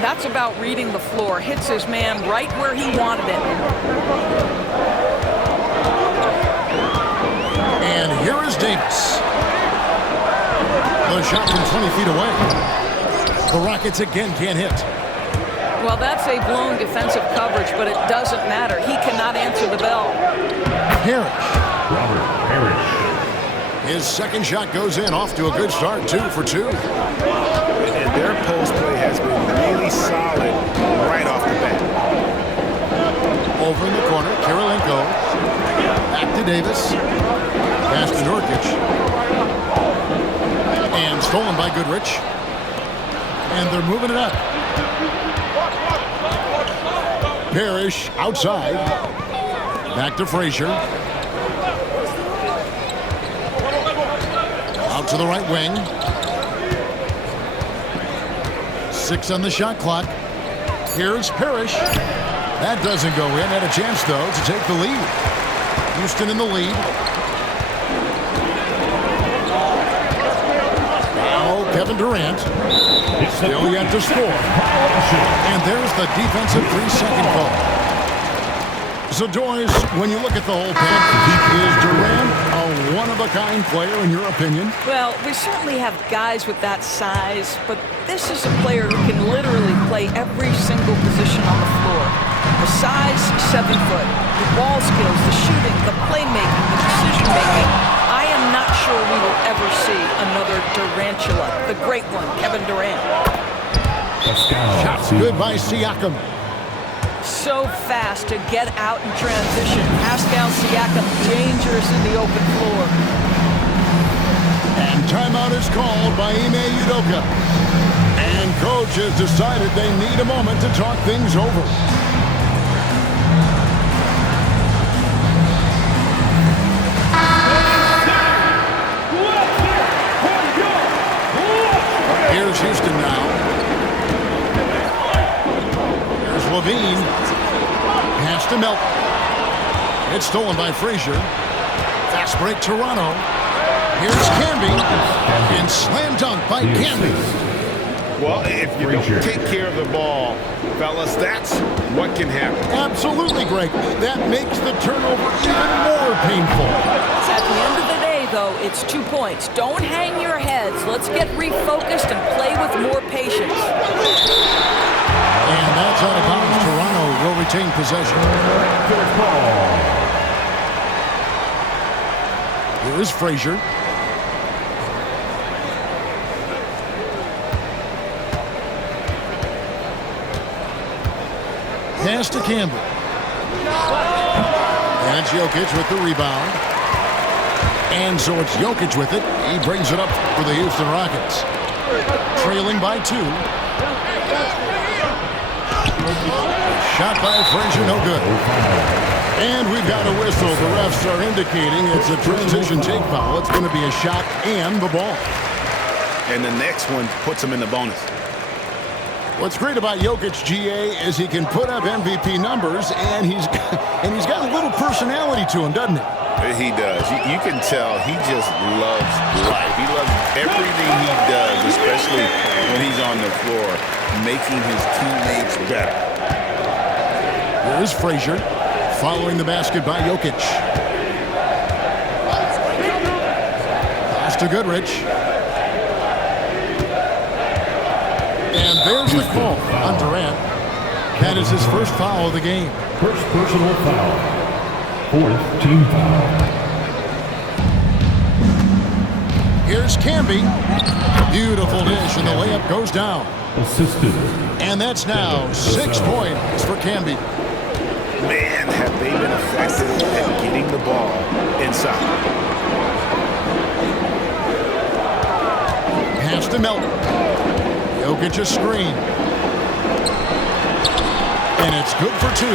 That's about reading the floor. Hits his man right where he wanted it. And here is Davis. The shot from 20 feet away. The Rockets again can't hit. Well, that's a blown defensive coverage, but it doesn't matter. He cannot answer the bell. Parrish. Robert Parrish. His second shot goes in, off to a good start, 2 for 2. And their post play has been really solid right off the bat. Over in the corner, Kirilenko. Back to Davis. Pass to Nurkic. And stolen by Goodrich. And they're moving it up. Parrish outside. Back to Frazier. Out to the right wing. 6 on the shot clock. Here's Parrish. That doesn't go in. Had a chance, though, to take the lead. Houston in the lead. Now Kevin Durant. Still yet to score. And there's the defensive 3-second call. So, Doris, when you look at the whole package, is Durant a one-of-a-kind player in your opinion? Well, we certainly have guys with that size, but this is a player who can literally play every single position on the floor. The size, 7 foot. The ball skills, the shooting, the playmaking, the decision-making. I am not sure we will ever see another Durantula, the great one, Kevin Durant. Shots good by Siakam. So fast to get out in transition. Pascal Siakam, dangerous in the open floor. And timeout is called by Ime Udoka. And coach has decided they need a moment to talk things over. Here's Houston now. Here's Levine. Pass to Melton. It's stolen by Frazier. Fast break Toronto. Here's Camby. And slam dunk by Camby. Well, if you don't take care of the ball, fellas, that's what can happen. Absolutely, Greg. That makes the turnover even more painful. At the end of the day, though, it's 2 points. Don't hang your heads. Let's get refocused and play with more patience. And that's out of bounds. Toronto will retain possession. Here is Frazier. Pass to Campbell. And it's Jokic with the rebound. And so it's Jokic with it. He brings it up for the Houston Rockets. Trailing by 2. Shot by Frazier, no good. And we've got a whistle. The refs are indicating it's a transition take foul. It's going to be a shot and the ball. And the next one puts him in the bonus. What's great about Jokic, GA, is he can put up MVP numbers, and he's got a little personality to him, doesn't he? He does. You can tell he just loves life. He loves everything he does, especially when he's on the floor, making his teammates better. Here's Frazier, following the basket by Jokic. Pass to Goodrich. And there's the call on Durant. That is his first foul of the game. First personal foul. 4th team foul. Here's Camby. Beautiful dish, and the layup goes down. Assisted. And that's now 6 points for Camby. Man, have they been effective at getting the ball inside. Pass to Melton. Jokic a screen. And it's good for 2.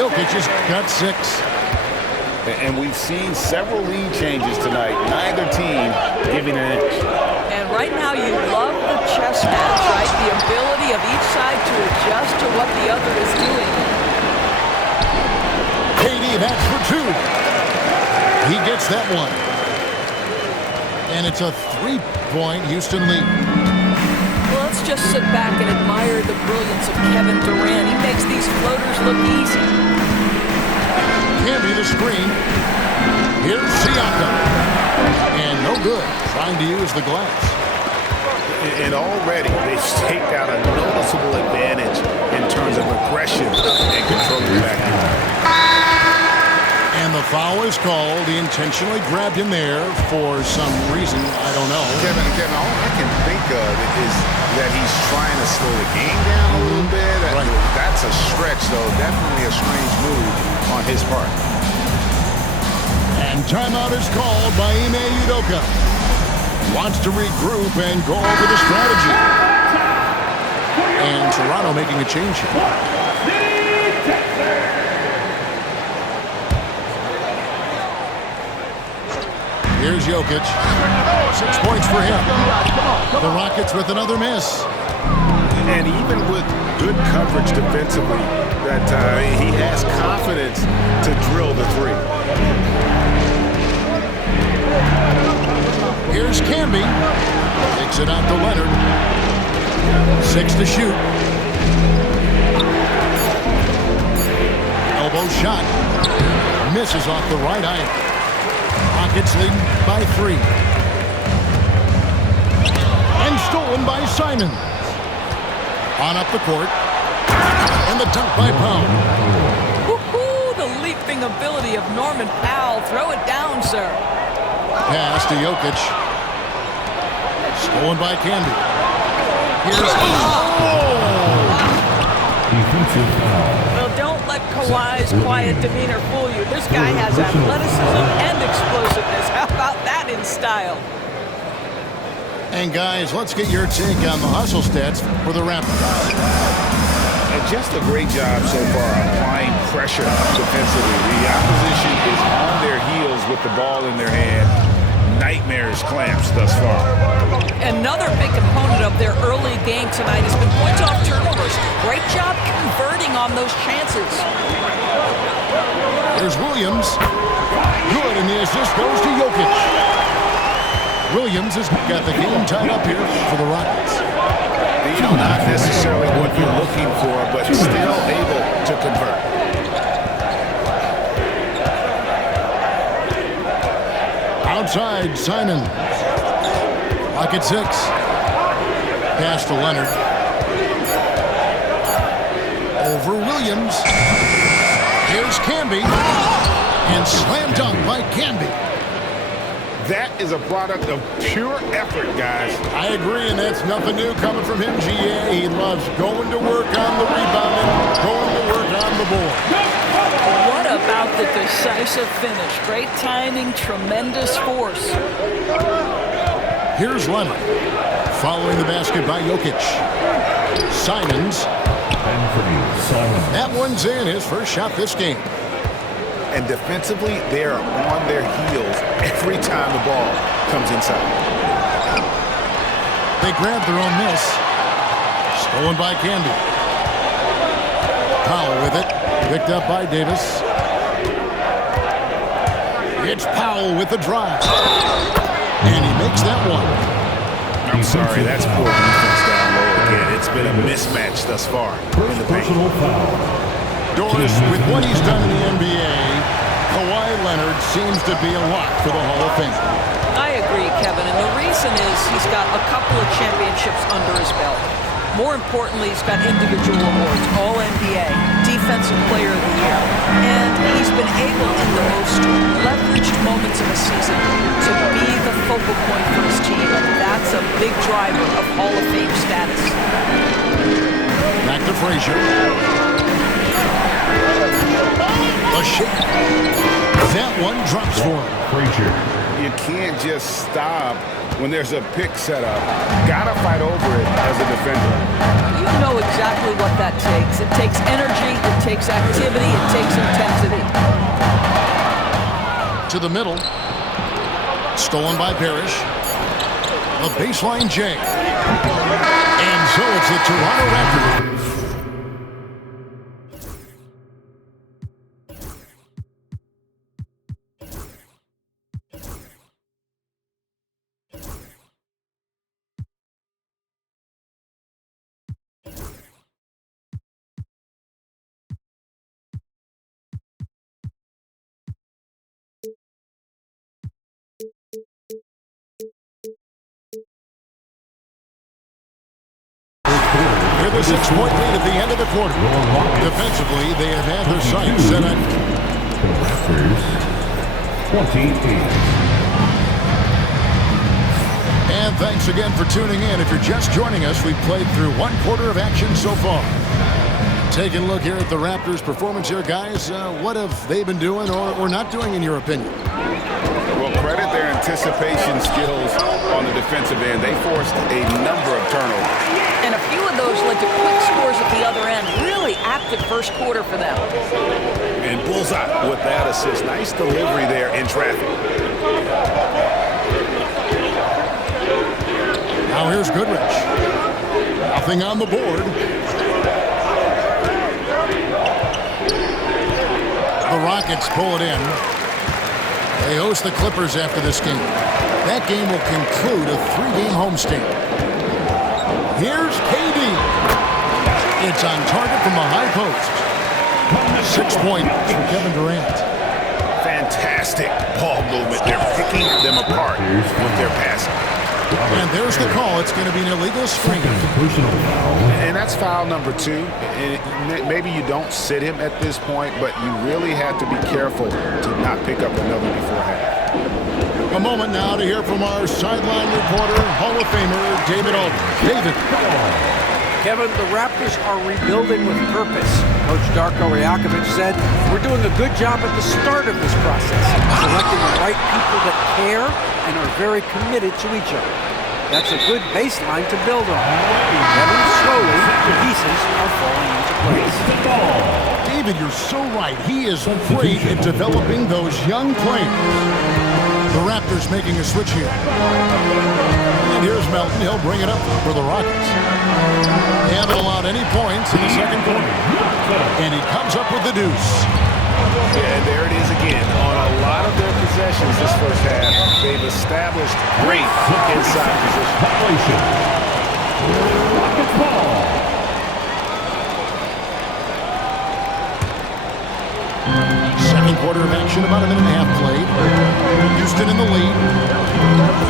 Jokic has got 6. And we've seen several lead changes tonight. Neither team giving an inch. And right now you love the chess match, right? The ability of each side to adjust to what the other is doing. KD, that's for 2. He gets that one. And it's a 3-point Houston lead. Well, let's just sit back and admire the brilliance of Kevin Durant. He makes these floaters look easy. Camby the screen. Here's Siakam. And no good. Trying to use the glass. And already they've staked out a noticeable advantage in terms of aggression and controlling the back. And the foul is called. He intentionally grabbed him there for some reason. I don't know. Kevin, all I can think of is that he's trying to slow the game down a little bit. Right. That's a stretch, though. Definitely a strange move on his part. And timeout is called by Ime Udoka. Wants to regroup and go over the strategy. And Toronto making a change here. Here's Jokic. 6 points for him. The Rockets with another miss. And even with good coverage defensively, that he has confidence to drill the three. Here's Camby. Takes it out to Leonard. 6 to shoot. Elbow shot. Misses off the right eye. Rockets lead by 3. And stolen by Simon. On up the court. And the dunk by Powell. Woohoo! The leaping ability of Norman Powell. Throw it down, sir. Pass to Jokic. Stolen by Camby. Here's Defensive foul. Well, don't let Kawhi's quiet demeanor fool you. This guy has athleticism and explosiveness. How about that in style? And guys, let's get your take on the hustle stats for the Raptors. And just a great job so far applying pressure defensively. The opposition is on their heels with the ball in their hand. Nightmares clamps thus far. Another big component of their early game tonight has been points off turnovers. Great job converting on those chances. There's Williams. Good, and the assist goes to Jokic. Williams has got the game tied up here for the Rockets. You know, not necessarily what you're looking for, but still able to convert. Outside, Simon. Pocket 6. Pass to Leonard. Over Williams. Here's Camby. And slam dunk by Camby. That is a product of pure effort, guys. I agree, and that's nothing new coming from him, GA. He loves going to work on the rebounding, going to work on the board. What about the decisive finish? Great timing, tremendous force. Here's Leonard. Following the basket by Jokic. Simons. Anthony Simons. That one's in, his first shot this game. And defensively, they are on their heels every time the ball comes inside. They grab their own miss. Stolen by Camby. Powell with it. Picked up by Davis. It's Powell with the drive. And he makes that one. I'm sorry, that's poor defense down low again. It's been a mismatch thus far in the paint. Personal foul. Doris, with what he's done in the NBA, Kawhi Leonard seems to be a lock for the Hall of Fame. I agree, Kevin, and the reason is he's got a couple of championships under his belt. More importantly, he's got individual awards, All-NBA, Defensive Player of the Year, and he's been able in the most leveraged moments of a season to be the focal point for his team, and that's a big driver of Hall of Fame status. Back to Frazier. A shake. That one drops for him. Frazier. You can't just stop when there's a pick set up. Gotta fight over it as a defender. You know exactly what that takes. It takes energy, it takes activity, it takes intensity. To the middle. Stolen by Parrish. A baseline J. And so it's the Toronto Raptors. 6-point lead at the end of the quarter. Defensively, they have had their sights set on The Raptors, 28. And thanks again for tuning in. If you're just joining us, we've played through one quarter of action so far. Taking a look here at the Raptors' performance here, guys. What have they been doing or not doing, in your opinion? Well, credit their anticipation skills on the defensive end. They forced a number of turnovers. And a few of those led to quick scores at the other end. Really active first quarter for them. And bullseye with that assist. Nice delivery there in traffic. Now here's Goodrich. Nothing on the board. The Rockets pull it in. They host the Clippers after this game. That game will conclude a 3-game homestand. Here's KD. It's on target from the high post. 6 points for Kevin Durant. Fantastic ball movement. They're picking them apart with their passing. And there's the call. It's going to be an illegal screen. Personal foul. And that's foul number 2. And maybe you don't sit him at this point, but you really have to be careful to not pick up another beforehand. A moment now to hear from our sideline reporter, Hall of Famer David Aldridge. David. Kevin, the Raptors are rebuilding with purpose. Coach Darko Rajakovic said, "We're doing a good job at the start of this process, selecting the right people that care and are very committed to each other. That's a good baseline to build on. Kevin, slowly, the pieces are falling into place." David, you're so right. He is great at developing those young players. The Raptors making a switch here. And here's Melton. He'll bring it up for the Rockets. They haven't allowed any points in the second quarter. And he comes up with the deuce. Yeah, and there it is again. On a lot of their possessions this first half, they've established great inside position. Violation. Rockets ball. Second quarter of action, about a minute and a half played. Houston in the lead.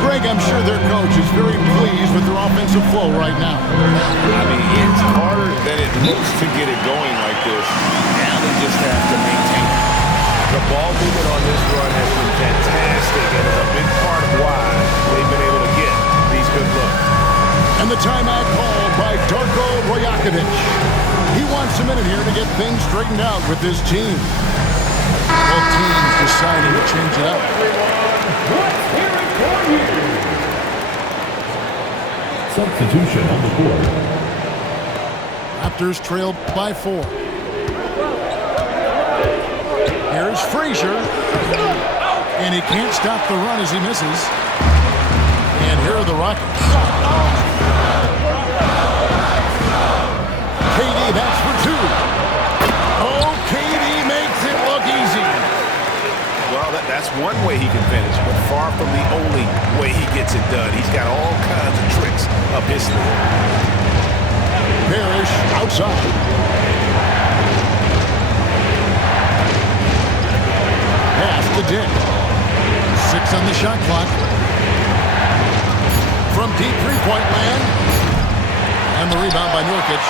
Greg, I'm sure their coach is very pleased with their offensive flow right now. I mean, it's harder than it looks to get it going like this. Now they just have to maintain it. The ball movement on this run has been fantastic and is a big part of why they've been able to get these good looks. And the timeout called by Darko Rajakovic. He wants a minute here to get things straightened out with this team. Both teams deciding to change it up. Substitution on the court. Raptors trailed by 4. Here's Frazier. And he can't stop the run as he misses. And here are the Rockets. KD, that's for 2. Oh, KD makes it look easy. Well, that's one way he can finish, but far from the only way he gets it done. He's got all kinds of tricks up his sleeve. Parrish outside. Pass to Dick. 6 on the shot clock. From deep three-point land. And the rebound by Nurkic.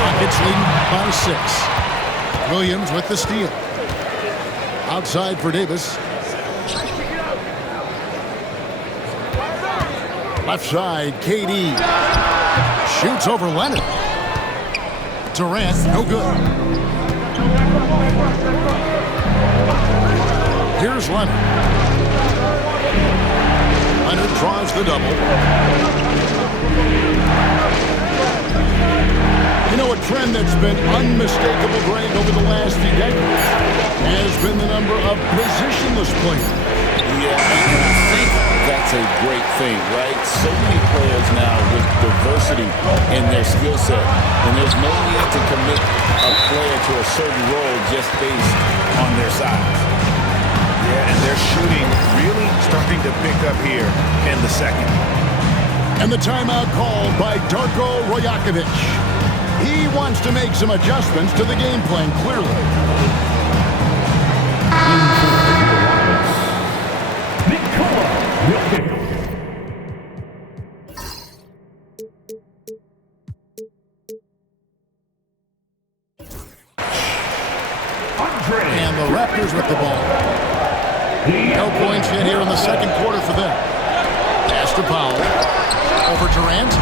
Rockets leading by 6. Williams with the steal. Outside for Davis. Left side, KD. Shoots over Leonard. Durant, no good. Here's Leonard. Leonard draws the double. You know, a trend that's been unmistakable, Greg, over the last few decades has been the number of positionless players. Yeah, and I think that's a great thing, right? So many players now with diversity in their skill set, and there's no need to commit a player to a certain role just based on their size. Yeah, and their shooting really starting to pick up here in the second. And the timeout called by Darko Rajakovic. He wants to make some adjustments to the game plan, clearly. Nikola Jokic. Raptors with the ball. No points yet here in the second quarter for them. Pass to Powell. Over Durant.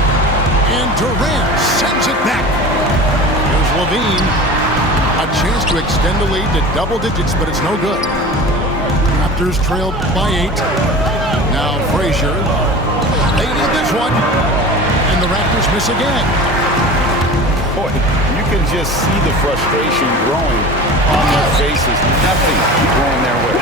And Durant sends it back. Here's Levine. A chance to extend the lead to double digits, but it's no good. Raptors trail by 8. Now Frazier. They need this one. And the Raptors miss again. Boy, you can just see the frustration growing on their faces. Nothing going their way.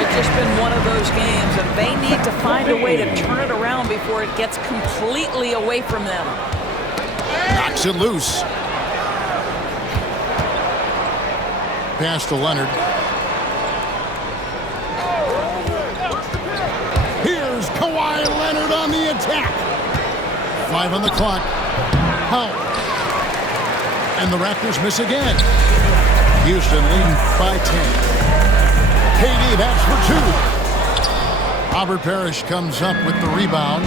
It's just been one of those games, and they need to find a way to turn it around before it gets completely away from them. Knocks it loose. Pass to Leonard. Here's Kawhi Leonard on the attack. 5 on the clock. Powell. And the Raptors miss again. Houston leading by 10. KD, that's for 2. Robert Parrish comes up with the rebound.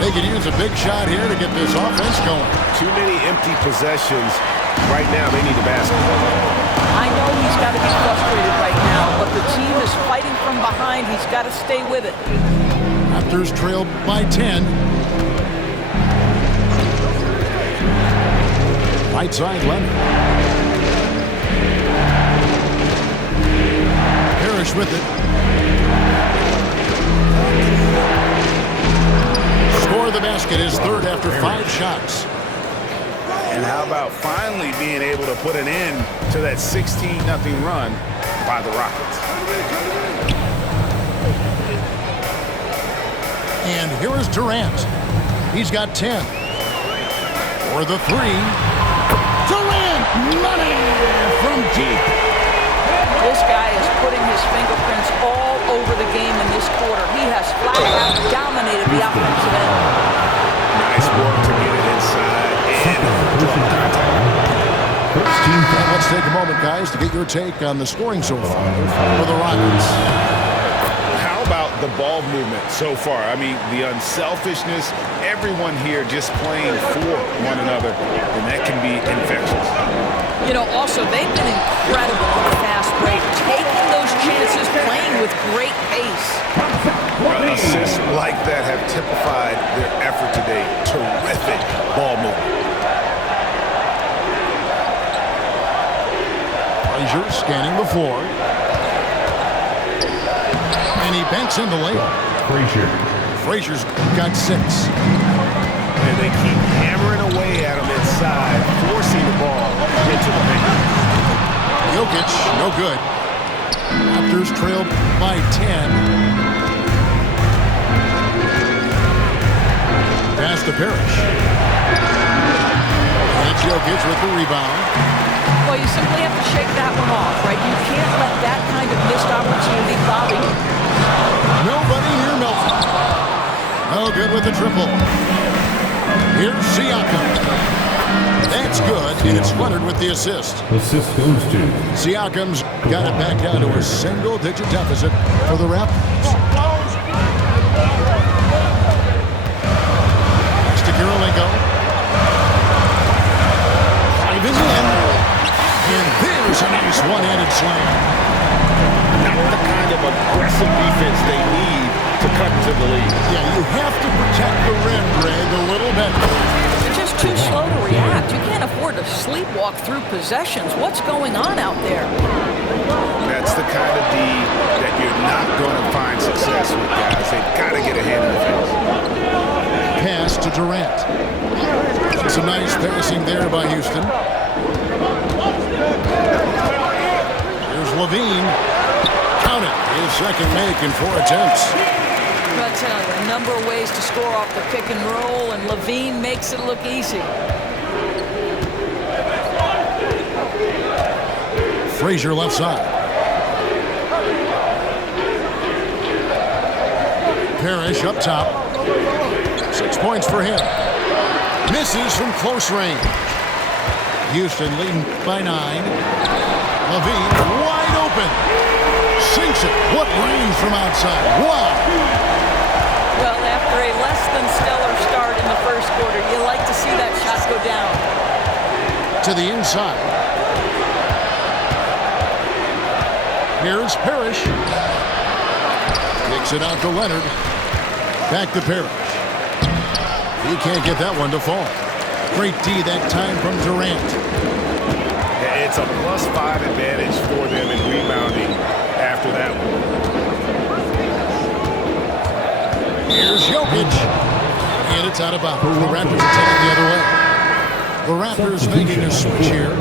They could use a big shot here to get this offense going. Too many empty possessions. Right now, they need a basket. I know he's got to be frustrated right now, but the team is fighting from behind. He's got to stay with it. Raptors trail by 10. Right side, Leonard. Parrish with it. Score the basket is third after 5 shots. And how about finally being able to put an end to that 16-0 run by the Rockets? And here is Durant. He's got 10. For the 3. Durant, money from deep. This guy is putting his fingerprints all over the game in this quarter. He has flat out dominated the offensive end. Nice work to get it inside and draw contact. Let's take a moment, guys, to get your take on the scoring so far for the Rockets. How about the ball movement so far? I mean, the unselfishness, everyone here just playing for one another, and that can be infectious. You know, also, they've been incredible on the fast break, taking those chances, playing with great pace. Assists like that have typified their effort today. Terrific ball movement. Frazier scanning the floor. And he banks in the layup. Frazier's got 6. And they keep hammering away at him inside, forcing the ball into the paint. Jokic, no good. Raptors trail by 10. Pass to Parrish. That's Jokic with the rebound. Well, you simply have to shake that one off, right? You can't let that kind of missed opportunity bother you. Nobody near Melton. No good with the triple. Here's Siakam. That's good, and it's Leonard with the assist. Assist goes to Siakam's got it back down to a single-digit deficit for the Raptors. Next to Kirilenko. Driving in. And there's a nice one-handed slam. Not the kind of aggressive defense they need to cut into the lead. Yeah, you have to protect the rim, Greg, a little bit. They're just too slow to react. You can't afford to sleepwalk through possessions. What's going on out there? That's the kind of D that you're not going to find success with, guys. They've got to get a hand in the face. Pass to Durant. Some nice passing there by Houston. Here's Levine. Count it. His second make in 4 attempts. I'll tell you, a number of ways to score off the pick and roll, and Levine makes it look easy. Frazier left side. Parrish up top. 6 points for him. Misses from close range. Houston leading by 9. Levine wide open. Sinks it. What range from outside. Wow. Well, after a less than stellar start in the first quarter, you like to see that shot go down. To the inside. Here's Parrish. Kicks it out to Leonard. Back to Parrish. He can't get that one to fall. Great D that time from Durant. It's a +5 advantage for them in rebounding after that one. Here's Jokic. And it's out of bounds. The Raptors are taking the other way. The Raptors making a switch here.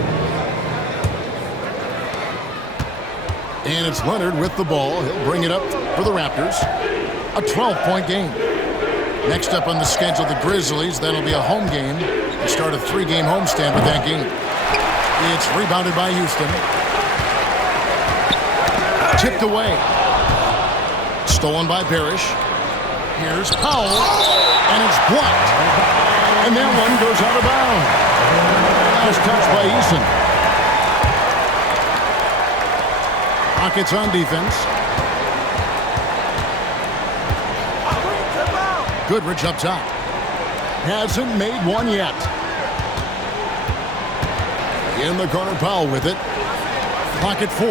And it's Leonard with the ball. He'll bring it up for the Raptors. A 12-point game. Next up on the schedule, the Grizzlies. That'll be a home game. They start a 3-game homestand with that game. It's rebounded by Houston. Tipped away. Stolen by Parrish. Here's Powell. And it's blocked. And that one goes out of bounds. Last touch by Eason. Rockets on defense. Goodrich up top. Hasn't made one yet. In the corner, Powell with it. Clock at 4.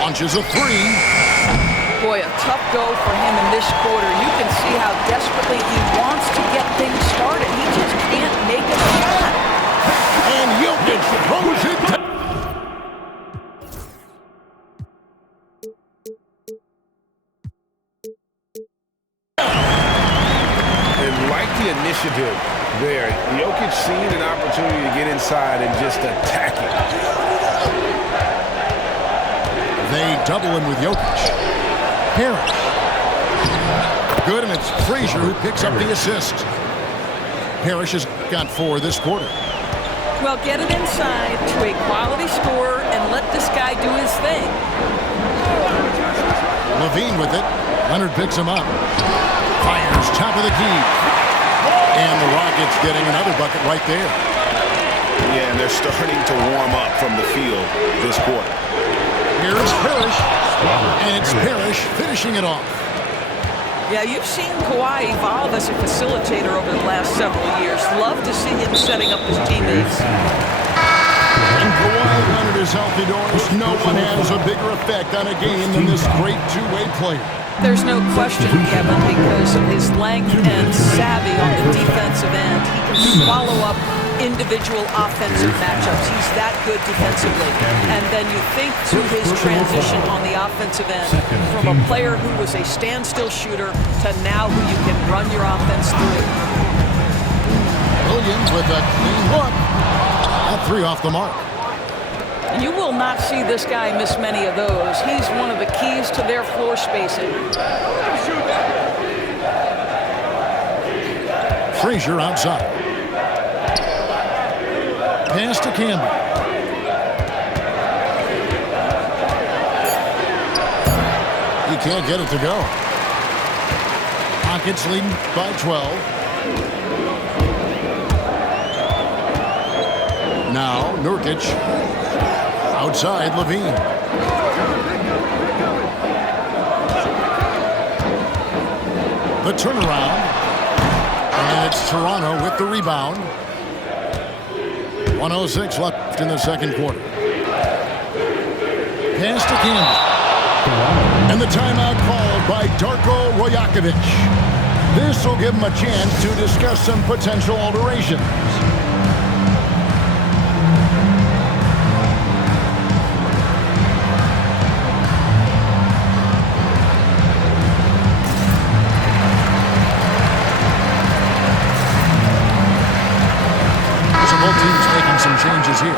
Launches a 3. Boy, a tough go for him in this quarter. You can see how desperately he wants to get things started. He just can't make a shot. And Jokic throws it down. And like the initiative there, Jokic seen an opportunity to get inside and just attack it. They double him with Jokic. Parrish. Good, and it's Frazier who picks up the assist. Parrish has got 4 this quarter. Well, get it inside to a quality scorer and let this guy do his thing. Levine with it. Leonard picks him up. Fires top of the key. And the Rockets getting another bucket right there. Yeah, and they're starting to warm up from the field this quarter. Here's Parrish. And it's Parrish finishing it off. Yeah, you've seen Kawhi evolve as a facilitator over the last several years. Love to see him setting up his teammates. And Kawhi Leonard is healthy, Doris. No one has a bigger effect on a game than this great two-way player. There's no question, Kevin, because of his length and savvy on the defensive end. He can swallow up individual offensive matchups. He's that good defensively. And then you think to his transition on the offensive end from a player who was a standstill shooter to now who you can run your offense through. Williams with a clean look. That 3 off the mark. You will not see this guy miss many of those. He's one of the keys to their floor spacing. Frazier outside. Pass to Campbell. He can't get it to go. Rockets leading by 12. Now Nurkic. Outside, Levine. The turnaround. And it's Toronto with the rebound. 1:06 left in the second quarter. Pass to Campbell. And the timeout called by Darko Rajakovic. This will give him a chance to discuss some potential alterations. Both teams making some changes here.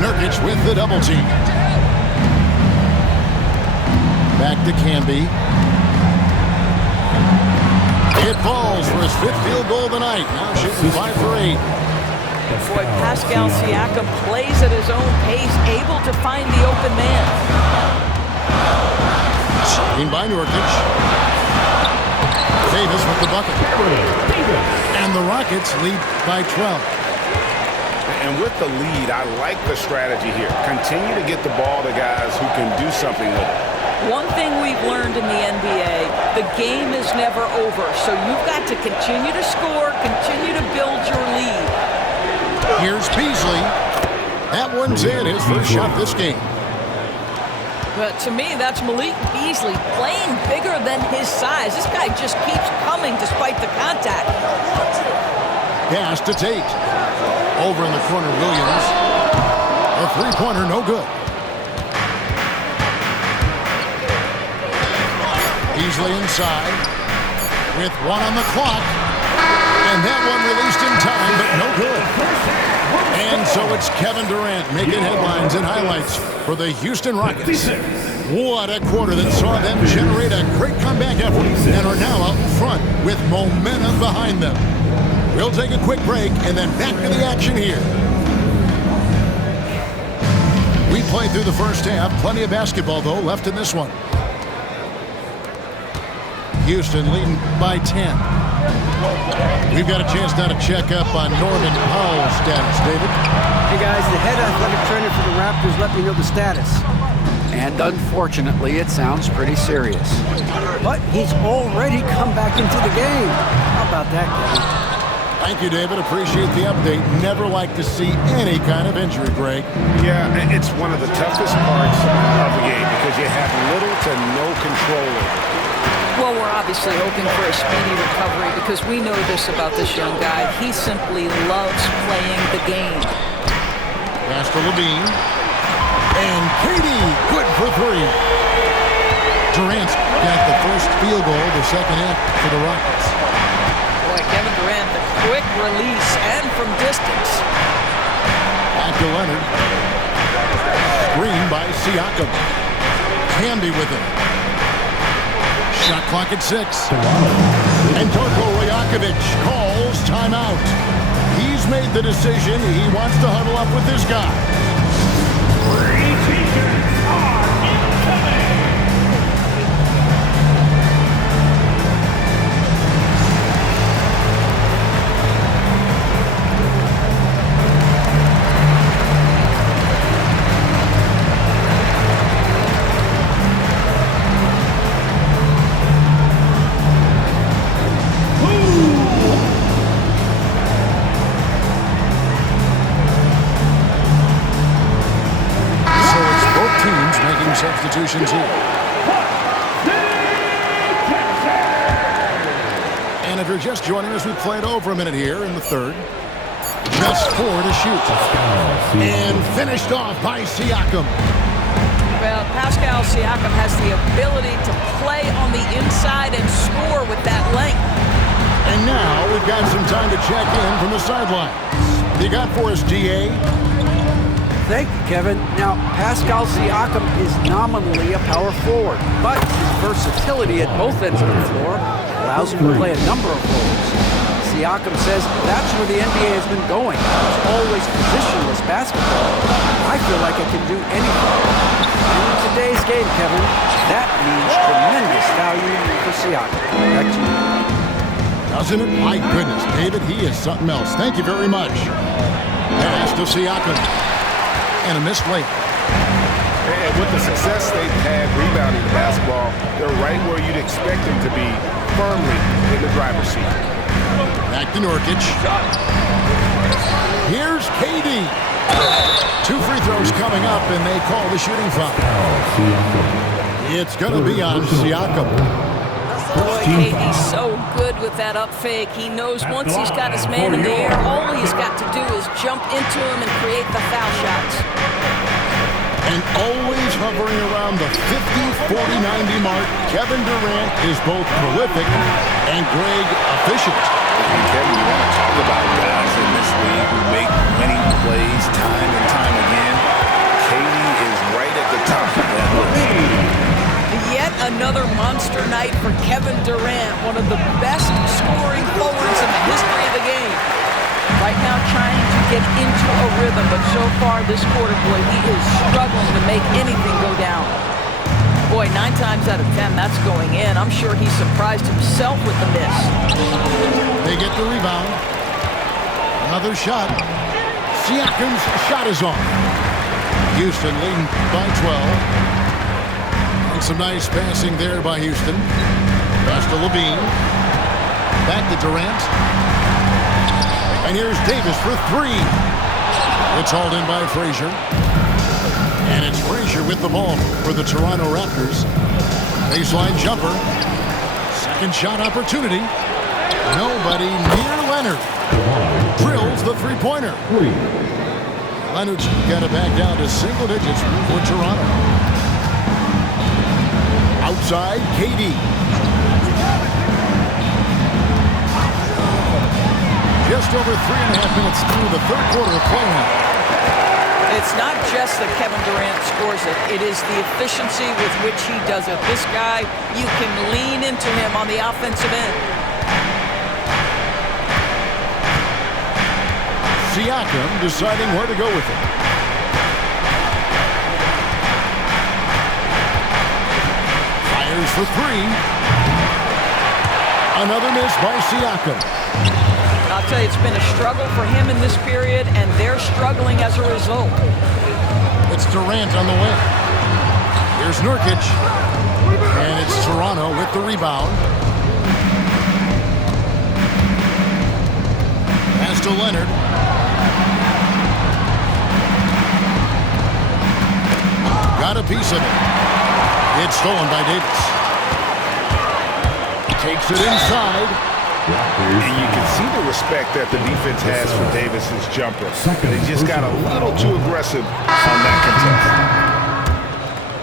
Nurkic with the double team. Back to Camby. It falls for his 5th field goal of the night. Now shooting 5 for 8. Boy, Pascal Siakam plays at his own pace, able to find the open man. Screen by Nurkic. Davis with the bucket. And the Rockets lead by 12. And with the lead, I like the strategy here. Continue to get the ball to guys who can do something with it. One thing we've learned in the NBA, the game is never over. So you've got to continue to score, continue to build your lead. Here's Beasley. That one's in, his first shot this game. But to me, that's Malik Beasley playing bigger than his size. This guy just keeps coming despite the contact. Pass to Tate. Over in the corner, Williams. A three-pointer, no good. Beasley inside with one on the clock. And that one released in time, but no good. And so it's Kevin Durant making headlines and highlights for the Houston Rockets. What a quarter that saw them generate a great comeback effort and are now out in front with momentum behind them. We'll take a quick break and then back to the action here. We played through the first half. Plenty of basketball, though, left in this one. Houston leading by 10. We've got a chance now to check up on Norman Powell's status, David. Hey, guys, the head athletic trainer for the Raptors let me know the status. And unfortunately, it sounds pretty serious. But he's already come back into the game. How about that, Kevin? Thank you, David. Appreciate the update. Never like to see any kind of injury, Greg. Yeah, it's one of the toughest parts of the game because you have little to no control over it. Well, we're obviously hoping for a speedy recovery because we know this about this young guy. He simply loves playing the game. Pass to Levine. And Katie, good for three. Durant's got the first field goal, the second half for the Rockets. Boy, Kevin Durant, the quick release and from distance. Back to Leonard. Screen by Siakam. Camby with it. Shot clock at 6. And Darko Rajakovic calls timeout. He's made the decision. He wants to huddle up with this guy. Substitutions here. And if you're just joining us, we played over a minute here in the third. Just 4 to shoot. And finished off by Siakam. Well, Pascal Siakam has the ability to play on the inside and score with that length. And now we've got some time to check in from the sidelines. You got for us, DA? Thank you, Kevin. Now, Pascal Siakam is nominally a power forward, but his versatility at both ends of the floor allows him to play a number of roles. Siakam says that's where the NBA has been going. It's always positionless basketball. I feel like I can do anything. And in today's game, Kevin, that means tremendous value for Siakam. Back to you. Doesn't it? My goodness, David, he is something else. Thank you very much. Pass to Siakam. And a missed late. And with the success they've had rebounding the basketball, they're right where you'd expect them to be, firmly in the driver's seat. Back to Nurkic. Here's KD. 2 free throws coming up, and they call the shooting foul. It's going to be on Siakam. Boy, KD's so good with that up fake. He knows once he's got his man in the air, all he's got to do is jump into him and create the foul shots. And always hovering around the 50-40-90 mark, Kevin Durant is both prolific and Greg efficient. And Kevin, you want to talk about guys in this league who make winning plays time and time again. KD is right at the top of that list. Yet another monster night for Kevin Durant, one of the best scoring forwards in the history of the game. Right now trying to get into a rhythm, but so far this quarter, boy, he is struggling to make anything go down. Boy, 9 times out of 10, that's going in. I'm sure he surprised himself with the miss. They get the rebound. Another shot. Siakam's shot is off. Houston leading by 12. And some nice passing there by Houston. Pass to Levine. Back to Durant. And here's Davis for three. It's hauled in by Frazier. And it's Frazier with the ball for the Toronto Raptors. Baseline jumper. Second shot opportunity. Nobody near Leonard. Drills the three-pointer. Leonard's got it back down to single digits for Toronto. Outside, KD. Just over 3.5 minutes through the third quarter of play now. It's not just that Kevin Durant scores it. It is the efficiency with which he does it. This guy, you can lean into him on the offensive end. Siakam deciding where to go with it. Fires for three. Another miss by Siakam. I'll tell you, it's been a struggle for him in this period, and they're struggling as a result. It's Durant on the way. Here's Nurkic. And it's Toronto with the rebound. Pass to Leonard. Got a piece of it. It's stolen by Davis. Takes it inside. And you can see the respect that the defense has for Davis's jumper. They just got a little too aggressive on that contest.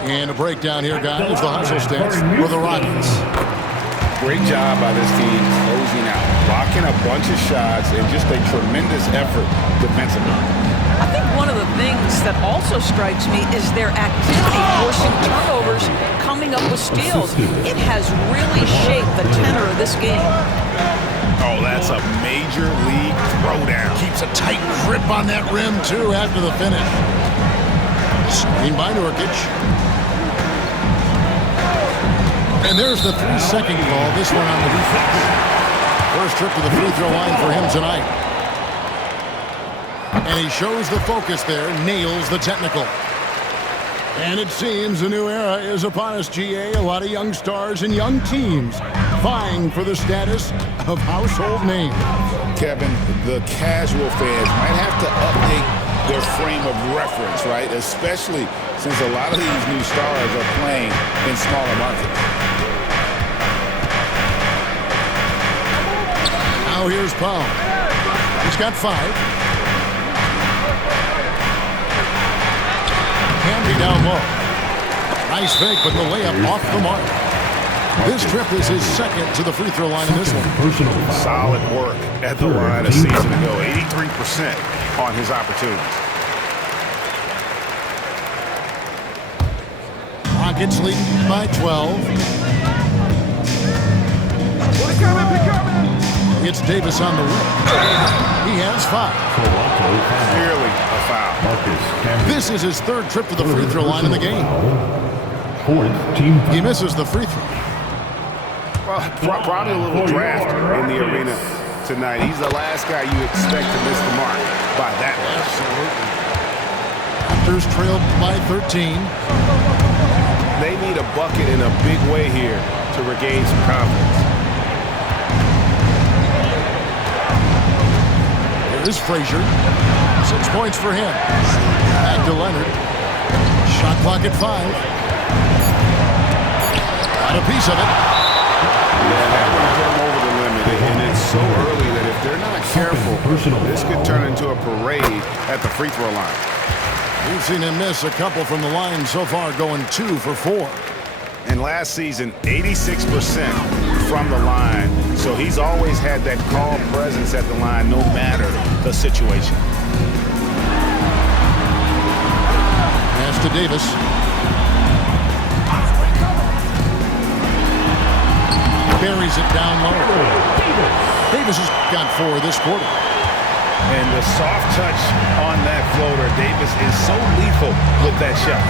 And a breakdown here, guys. The hustle stance for the Rockets. Great job by this team closing out, blocking a bunch of shots, and just a tremendous effort defensively. I think one of the things that also strikes me is their activity forcing turnovers, coming up with steals. It has really shaped the tenor of this game. Oh, that's a major league throwdown. Keeps a tight grip on that rim, too, after the finish. Screen by Nurkic. And there's the 3-second call. This one on the defense. First trip to the free throw line for him tonight. And he shows the focus there, nails the technical. And it seems a new era is upon us, GA. A lot of young stars and young teams vying for the status of household names. Kevin, the casual fans might have to update their frame of reference, right? Especially since a lot of these new stars are playing in smaller markets. Now here's Powell. He's got 5. Hamby down low. Nice fake, but the layup off the mark. This trip is his second to the free throw line in this one. Solid work at the line a season ago. 83% on his opportunities. Rockets leading by 12. It's Davis on the wing. He has 5. Clearly a foul. This is his third trip to the free throw line in the game. He misses the free throw. Well, probably a little draft in the arena tonight. He's the last guy you expect to miss the mark by that much. Raptors trailed by 13. They need a bucket in a big way here to regain some confidence. Here's Frazier. 6 points for him. Back to Leonard. Shot clock at 5. Got a piece of it. Yeah, that one's them over the limit, and it's so early that if they're not careful, this could turn into a parade at the free throw line. We've seen him miss a couple from the line so far, going 2 for 4. And last season, 86% from the line. So he's always had that calm presence at the line, no matter the situation. Pass to Davis. Buries it down low. Davis has got 4 this quarter. And the soft touch on that floater, Davis is so lethal with that shot.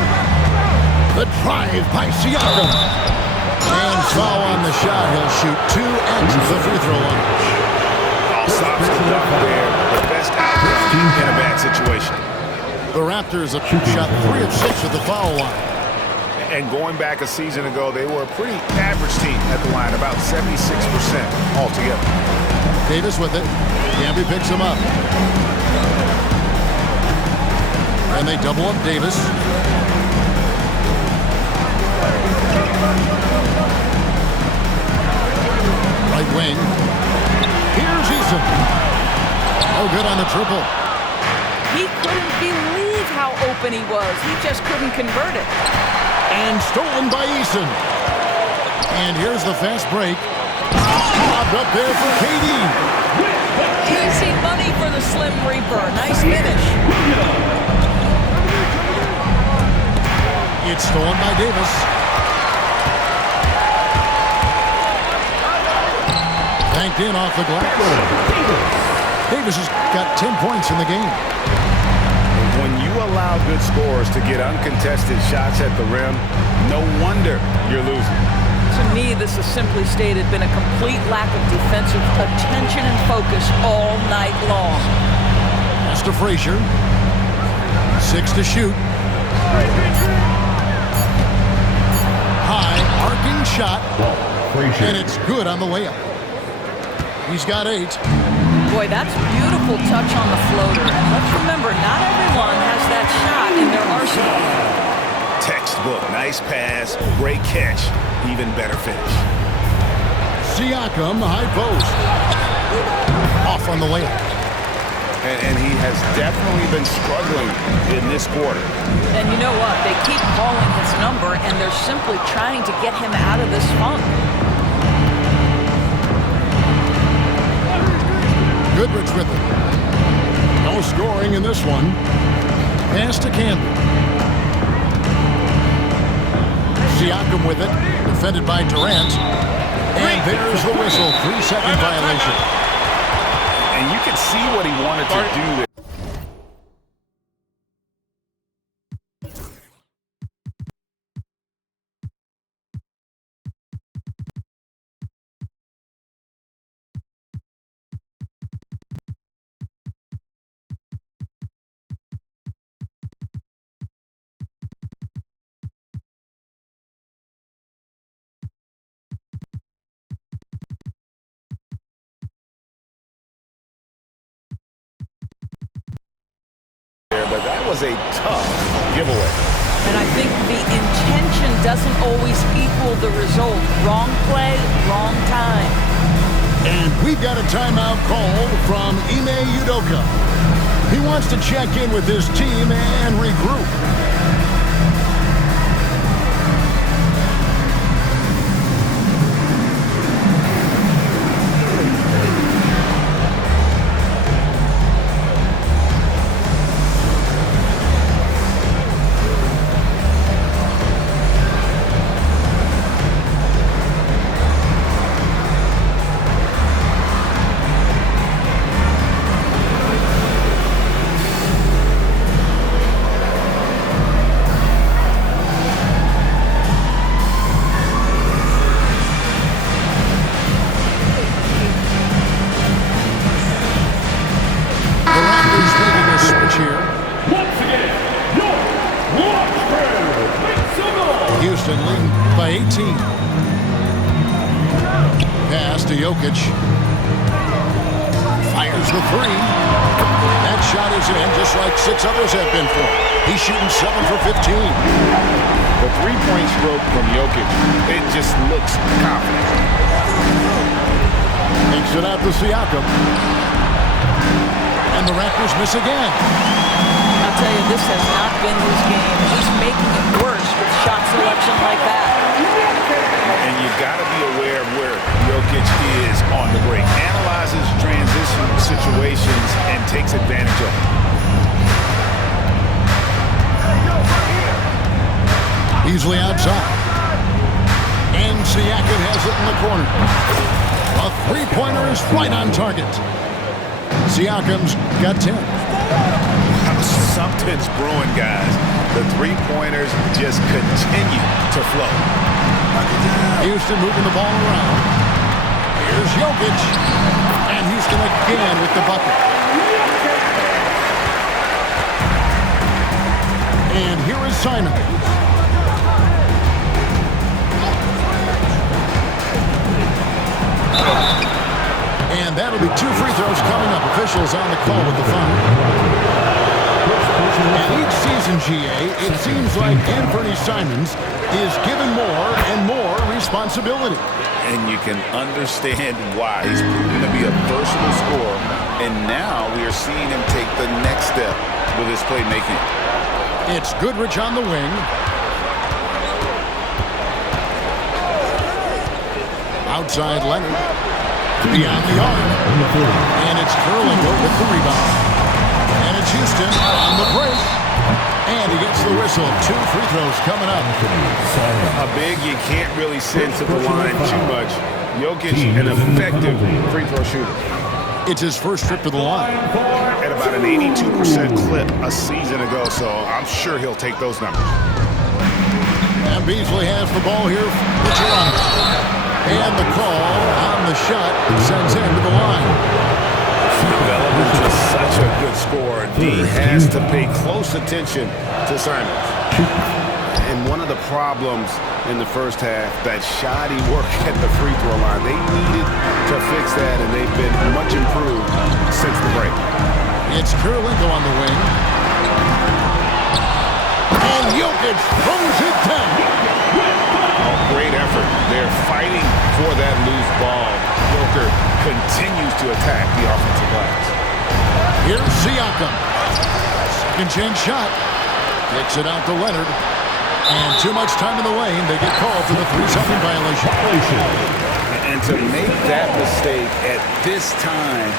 The drive by Siakam. And foul on the shot. He'll shoot 2 at the free throw line. Stops the dunk there. The best outcome in a bad situation. The Raptors have shot 3 of 6 at the foul line. And going back a season ago, they were a pretty average team at the line, about 76% altogether. Davis with it. Camby picks him up. And they double up Davis. Right wing. Here's Eason. Oh, good on the triple. He couldn't believe how open he was. He just couldn't convert it. And stolen by Eason. And here's the fast break. Lobbed up there for KD. Easy money for the Slim Reaper. Nice finish. It's stolen by Davis. Banked in off the glass. Davis has got 10 points in the game. When you allow good scorers to get uncontested shots at the rim, no wonder you're losing. To me, this has simply stated been a complete lack of defensive attention and focus all night long. Pass to Frazier. 6 to shoot. High arcing shot. And it's good on the layup. He's got 8. Boy, that's beautiful touch on the floater. And let's remember, not everyone has that shot in their arsenal. Textbook, nice pass, great catch, even better finish. Siakam, high post. Off on the layup. And he has definitely been struggling in this quarter. And you know what? They keep calling his number, and they're simply trying to get him out of this funk. Goodrich with it. No scoring in this one. Pass to Camby. Siakam with it. Defended by Durant. And there's the whistle. 3-second violation. And you can see what he wanted to do there. But that was a tough giveaway. And I think the intention doesn't always equal the result. Wrong play, wrong time. And we've got a timeout called from Ime Udoka. He wants to check in with his team and regroup. Houston leading by 18. Pass to Jokic. Fires the 3. That shot is in, just like 6 others have been for. He's shooting 7 for 15. The three-point stroke from Jokic, it just looks confident. Takes it out to Siakam. And the Raptors miss again. I'll tell you, this has not been his game. He's making it worse with shot selection like that. And you got to be aware of where Jokic is on the break. Analyzes transition situations and takes advantage of it. Beasley outside. And Siakam has it in the corner. A three-pointer is right on target. Siakam's got 10. Something's brewing, guys. The three-pointers just continue to flow. Houston moving the ball around. Here's Jokic. And Houston again with the bucket. And here is Simons. And that'll be 2 free throws coming up. Officials on the call with the foul. And each season, GA, it seems like Anthony Simons is given more and more responsibility. And you can understand why. He's proven to be a versatile scorer, and now we are seeing him take the next step with his playmaking. It's Goodrich on the wing. Outside Leonard. Beyond the arc. And it's Kerlingo with the rebound. And it's Houston on the break. And he gets the whistle. 2 free throws coming up. A big you can't really send to the line too much. Jokic, an effective free throw shooter. It's his first trip to the line. At about an 82% clip a season ago, so I'm sure he'll take those numbers. And Beasley has the ball here for Toronto. And the call on the shot sends him to the line. Development is such a good scorer. D has to pay close attention to Simons. And one of the problems in the first half, that shoddy work at the free throw line. They needed to fix that, and they've been much improved since the break. It's Kerlingo on the wing. And Jokic throws it down. Oh, great effort. They're fighting for that loose ball. Joker continues to attack the offensive glass. Here's Siakam. Second chance shot. Kicks it out to Leonard. And too much time in the lane. They get called for the 3-second violation. And to make that mistake at this time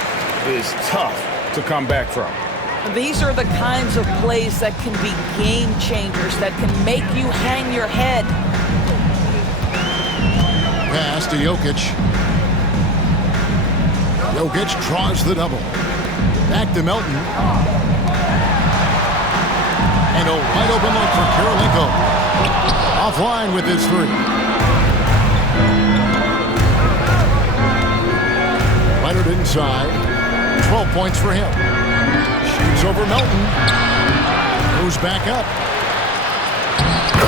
is tough to come back from. These are the kinds of plays that can be game changers, that can make you hang your head. Pass to Jokic. Jokic draws the double. Back to Melton. And a wide open look for Kerlingo. Offline with his 3. Leonard inside. 12 points for him. Shoots over Melton. Goes back up.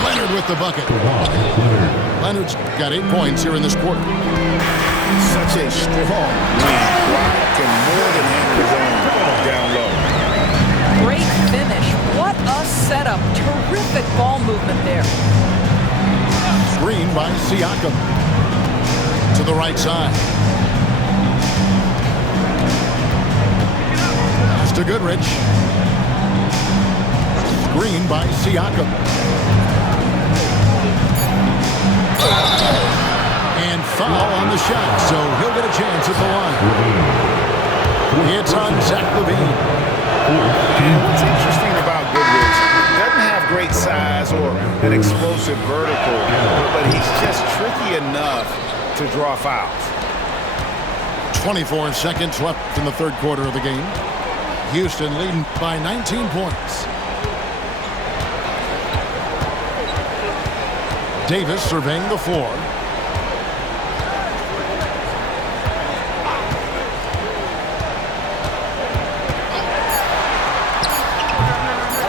Leonard with the bucket. Leonard's got 8 points here in this quarter. Such a strong lead. Can more than handle his own down low. Great finish. What a setup. Terrific ball movement there. Screen by Siakam. To the right side. Pass to Goodrich. Screen by Siakam. And foul on the shot, so he'll get a chance at the line. It's on Zach LaVine. And what's interesting about Goodrich, he doesn't have great size or an explosive vertical, but he's just tricky enough to draw fouls. 24 seconds left in the third quarter of the game. Houston leading by 19 points. Davis surveying the floor.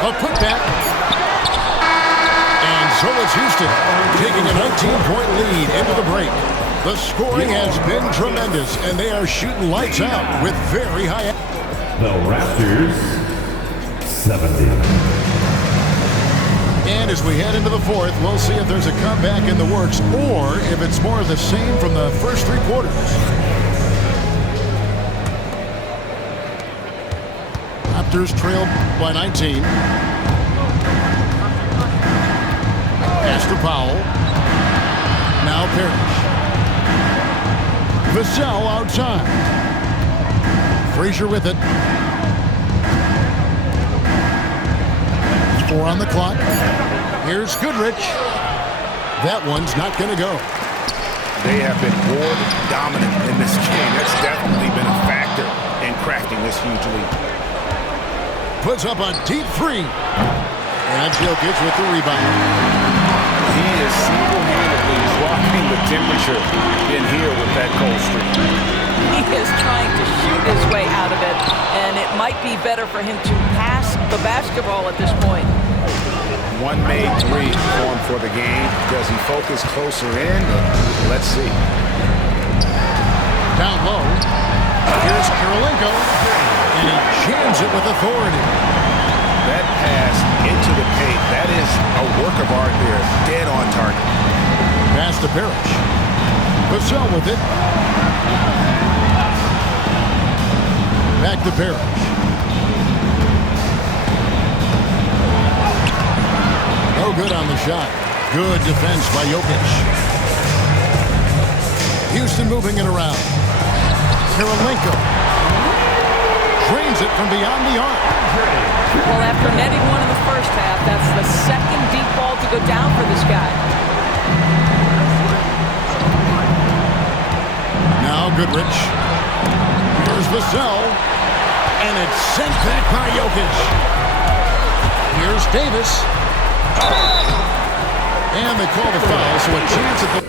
A putback. And so it's Houston taking a 19-point lead into the break. The scoring has been tremendous, and they are shooting lights out with very high. The Raptors, 70. And as we head into the fourth, we'll see if there's a comeback in the works or if it's more of the same from the first 3 quarters. Raptors trail by 19. Pass to Powell. Now Parrish. Vassell outside. Frazier with it. 4 on the clock. Here's Goodrich. That one's not going to go. They have been board dominant in this game. That's definitely been a factor in crafting this huge lead. Puts up a deep 3. And Jokic with the rebound. He is single-handedly dropping the temperature in here with that cold streak. He is trying to shoot his way out of it, and it might be better for him to pass the basketball at this point. One made 3 formed for the game. Does he focus closer in? Let's see. Down low. Here's Kirilenko. And he jams it with authority. That pass into the paint, that is a work of art there. Dead on target. Pass to Parrish. Vassell with it. Back to Parrish. No good on the shot. Good defense by Jokic. Houston moving it around. Kirilenko drains it from beyond the arc. Well, after netting one in the first half, that's the second deep ball to go down for this guy. Now Goodrich. Here's Vassell. And it's sent back by Jokic. Here's Davis. And they call the foul, so a chance at the...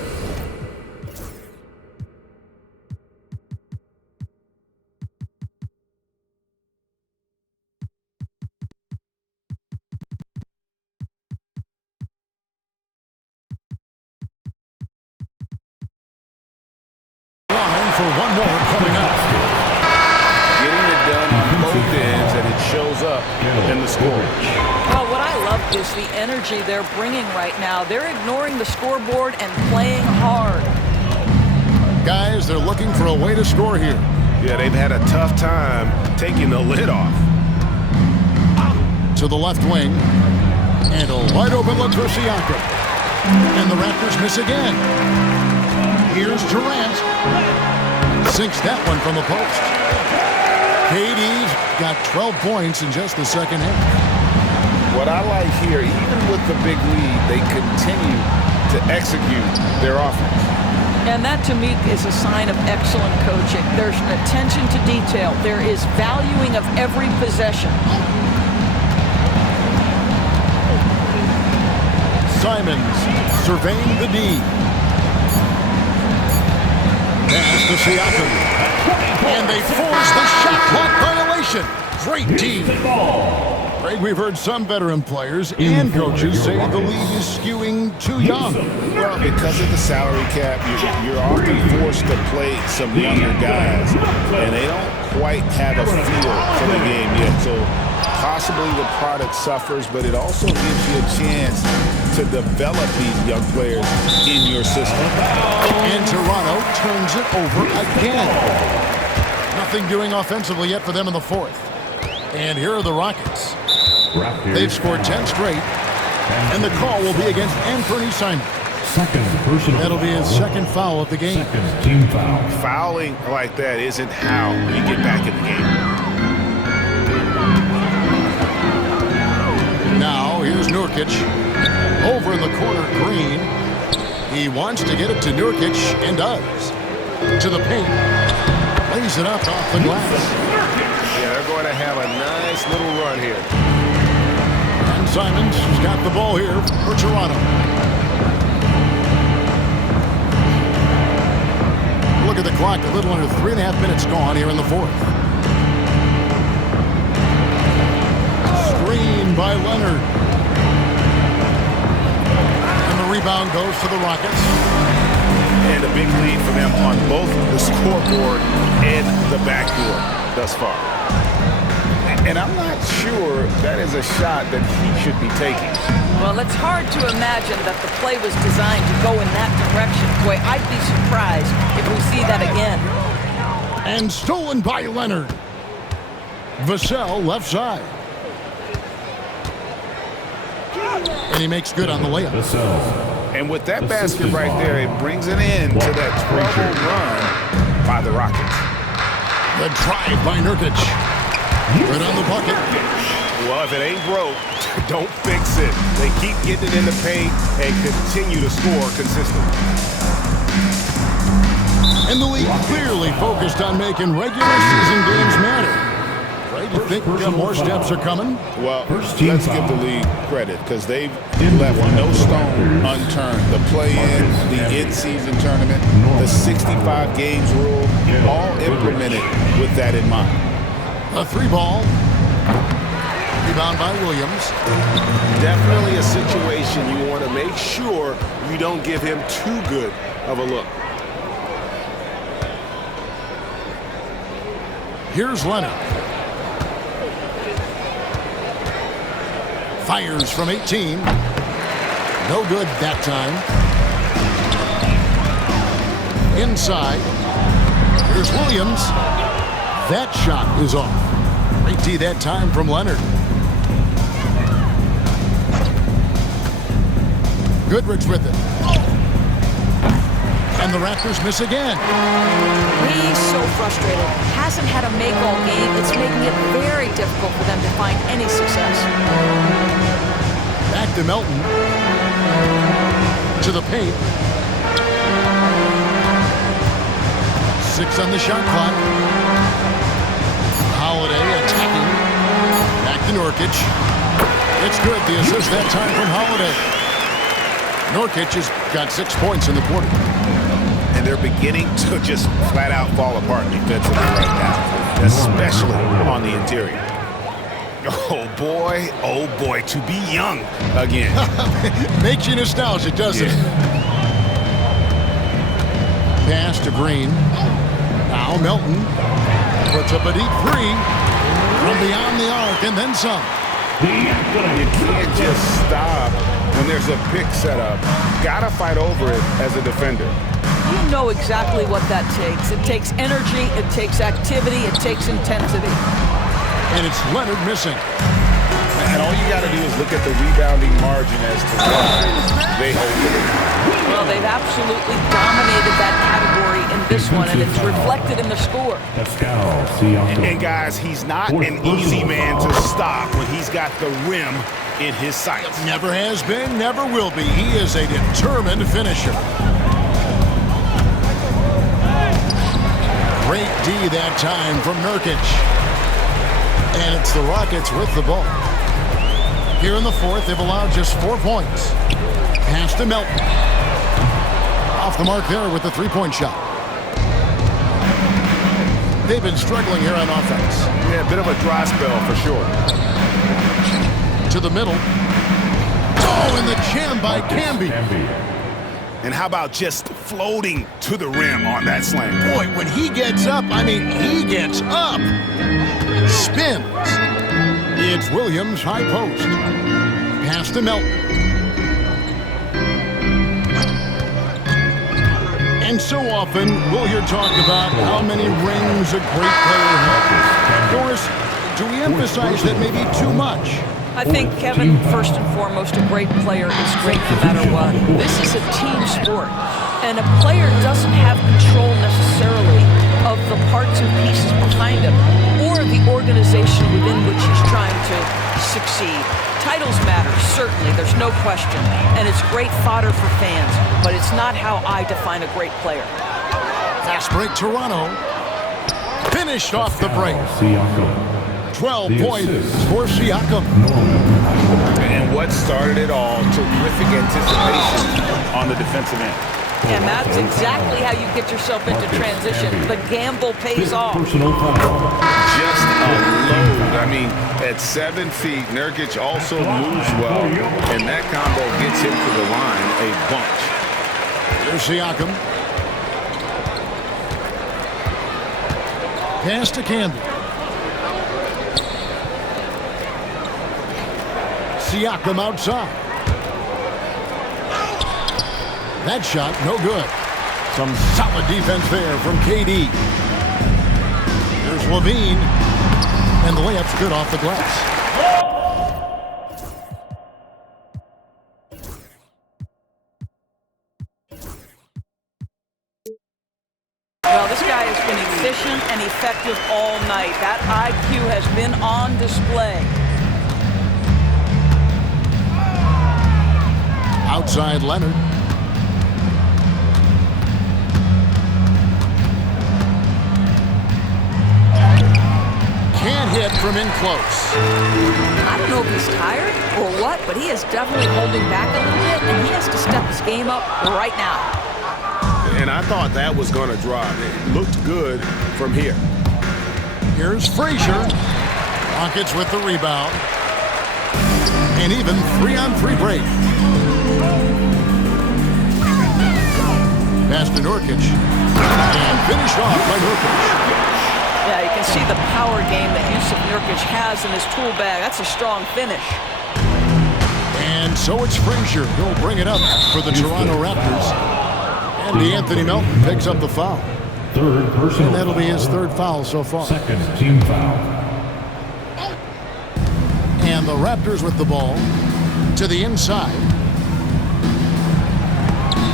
for one more coming up. Getting it done on both ends, and it shows up in the score. Well, what I love is the energy they're bringing right now. They're ignoring the scoreboard and playing hard. Guys, they're looking for a way to score here. Yeah, they've had a tough time taking the lid off. To the left wing. And a wide open look for Siakam. And the Raptors miss again. Here's Durant. Sinks that one from the post. KD's got 12 points in just the second half. What I like here, even with the big lead, they continue to execute their offense. And that, to me, is a sign of excellent coaching. There's an attention to detail. There is valuing of every possession. Simons surveying the D. Pass to Siakam. And they force the shot clock violation. Great team. Craig, we've heard some veteran players and coaches say the league is skewing too young. Well, because of the salary cap, you're often forced to play some younger guys, and they don't quite have a feel for the game yet. So possibly the product suffers, but it also gives you a chance to develop these young players in your system. And Toronto turns it over again. Nothing doing offensively yet for them in the fourth. And here are the Rockets. They've scored 10 straight, and the call will be against Anthony Simons. Second personal. That'll be his second foul of the game. Second team foul. Fouling like that isn't how you get back in the game. Now, here's Nurkic. Over in the corner, Green. He wants to get it to Nurkic, and does. To the paint. Lays it up off the glass. Yeah, they're going to have a nice little run here. And Simons has got the ball here for Toronto. Look at the clock, a little under 3.5 minutes gone here in the fourth. Screen by Leonard. And the rebound goes to the Rockets. And a big lead for them on both the scoreboard and the backboard thus far. And I'm not sure that is a shot that he should be taking. Well, it's hard to imagine that the play was designed to go in that direction. Boy, I'd be surprised if we see that again. And stolen by Leonard. Vassell left side. And he makes good on the layup. And with that basket right there, it brings an end to that 12-0 run by the Rockets. The drive by Nurkic. Right on the bucket. Well, if it ain't broke, don't fix it. They keep getting it in the paint and continue to score consistently. And the league clearly focused on making regular season games matter. Right? You think more steps are coming? Well, let's give the league credit because they've left no stone unturned. The play-in, the in-season tournament, the 65 games rule, all implemented with that in mind. A 3-ball. Rebound by Williams. Definitely a situation you want to make sure you don't give him too good of a look. Here's Leonard. Fires from 18. No good that time. Inside. Here's Williams. That shot is off. Great D that time from Leonard. Goodrich with it. And the Raptors miss again. He's so frustrated. Hasn't had a make all game. It's making it very difficult for them to find any success. Back to Melton. To the paint. 6 on the shot clock. Holiday attacking. Back to Nurkic. It's good. The assist that time from Holiday. Nurkic has got 6 points in the quarter. And they're beginning to just flat out fall apart defensively right now, especially on the interior. Oh boy, to be young again. Makes you nostalgic, doesn't it? Pass to Green. Now Melton puts up a deep 3 from beyond the arc and then some. You can't just stop when there's a pick set up. Gotta fight over it as a defender. You know exactly what that takes. It takes energy, it takes activity, it takes intensity. And it's Leonard missing. And all you got to do is look at the rebounding margin as to why they hold it. Well, they've absolutely dominated that category in this one, and it's reflected in the score. And guys, he's not an easy man to stop when he's got the rim in his sights. Never has been, never will be. He is a determined finisher. Great D that time from Nurkic. And it's the Rockets with the ball. Here in the fourth, they've allowed just 4 points. Pass to Melton. Off the mark there with the three-point shot. They've been struggling here on offense. Yeah, a bit of a dry spell for sure. To the middle. Oh, and the jam by Camby. And how about just floating to the rim on that slam? Boy, when he gets up, I mean, he gets up. Spins. It's Williams, high post. Pass to Melton. And so often, we'll hear talk about how many rings a great player has. Doris, do we emphasize that maybe too much? I think, Kevin, first and foremost, a great player is great no matter what. This is a team sport, and a player doesn't have control necessarily of the parts and pieces behind him or the organization within which he's trying to succeed. Titles matter, certainly, there's no question, and it's great fodder for fans, but it's not how I define a great player. Fast break, Toronto. Finished off the break. 12 points for Siakam. And what started it all, terrific anticipation on the defensive end. And that's exactly how you get yourself into transition. The gamble pays off. Just a load. I mean, at 7 feet, Nurkic also moves well, and that combo gets him to the line a bunch. There's Siakam. Pass to Camby. Siakam outside. That shot, no good. Some solid defense there from KD. Here's Levine. And the layup's good off the glass. Well, this guy has been efficient and effective all night. That IQ has been on display. Outside Leonard. Can't hit from in close. I don't know if he's tired or what, but he is definitely holding back a little bit, and he has to step his game up right now. And I thought that was going to drop. It looked good from here. Here's Frazier. Rockets with the rebound. And even 3-on-3 break. Pass to Nurkic. And finished off by Nurkic. Yeah, you can see the power game that Jusuf Nurkic has in his tool bag. That's a strong finish. And so it's Frazier. He'll bring it up for the Toronto Raptors. And Anthony Melton picks up the foul. Third personal And that'll be his foul. third foul so far. Second team foul. And the Raptors with the ball to the inside.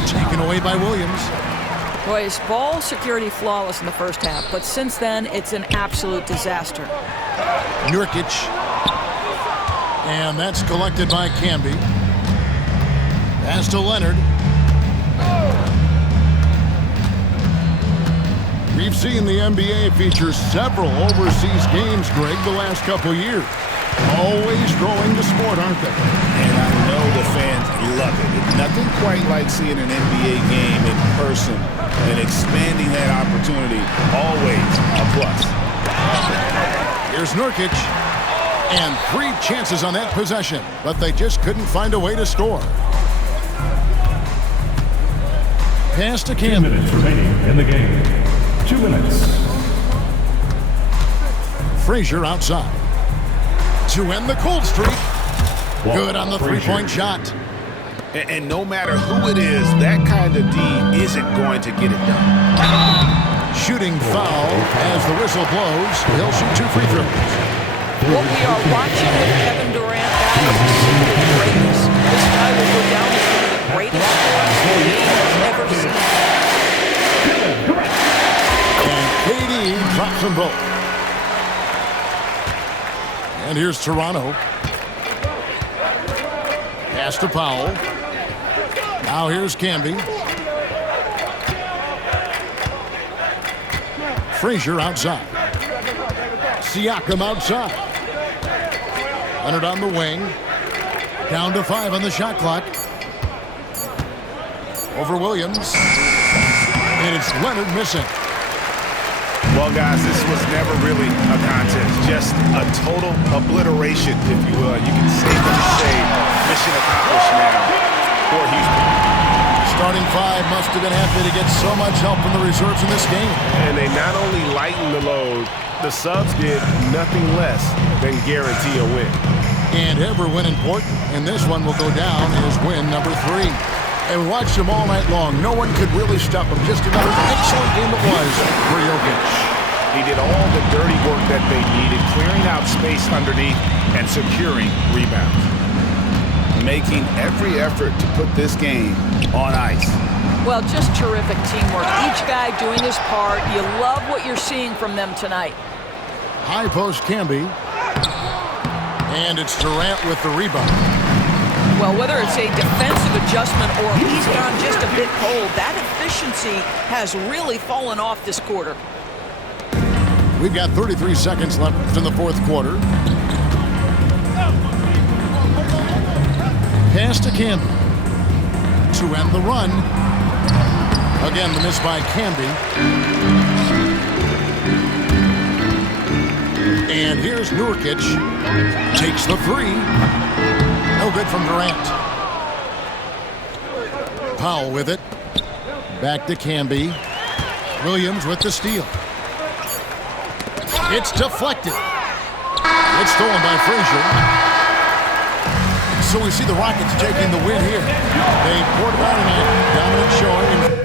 Taken away by Williams. Boy, his ball security flawless in the first half, but since then, it's an absolute disaster. Nurkic. And that's collected by Camby. Pass to Leonard. We've seen the NBA feature several overseas games, Greg, the last couple years. Always growing the sport, aren't they? And I know the fans love it. It's nothing quite like seeing an NBA game in person and expanding that opportunity. Always a plus. Here's Nurkic. And 3 chances on that possession, but they just couldn't find a way to score. Pass to 2 Camby. minutes remaining in the game. 2 minutes. Frazier outside. To end the cold streak. Good on the Frazier. three-point shot. And no matter who it is, that kind of D isn't going to get it done. Shooting foul as the whistle blows. He'll shoot 2 free throws. What we are watching with Kevin Durant, that is simple greatness. This guy will go down as one of the greatest scorers the game has ever seen. And KD drops them both. And here's Toronto. Pass to Powell. Now here's Camby. Frazier outside. Siakam outside. Leonard on the wing. Down to 5 on the shot clock. Over Williams. And it's Leonard missing. Well, guys, this was never really a contest. Just a total obliteration, if you will. You can safely say mission accomplished now for Houston. Starting 5 must have been happy to get so much help from the reserves in this game. And they not only lighten the load, the subs did nothing less than guarantee a win. And every win important, and this one will go down as win number 3. And we watched him all night long. No one could really stop him. Just another excellent game it was for Jokic. He did all the dirty work that they needed, clearing out space underneath and securing rebounds. Making every effort to put this game on ice. Well, just terrific teamwork. Each guy doing his part. You love what you're seeing from them tonight. High post Camby. And it's Durant with the rebound. Well, whether it's a defensive adjustment or he's gone just a bit cold, that efficiency has really fallen off this quarter. We've got 33 seconds left in the fourth quarter. Pass to Camby to end the run. Again, the miss by Camby. And here's Nurkic. Takes the 3. No good from Durant. Powell with it. Back to Camby. Williams with the steal. It's deflected. It's stolen by Frazier. So we see the Rockets taking the win here. They poured it out tonight. Dominant showing.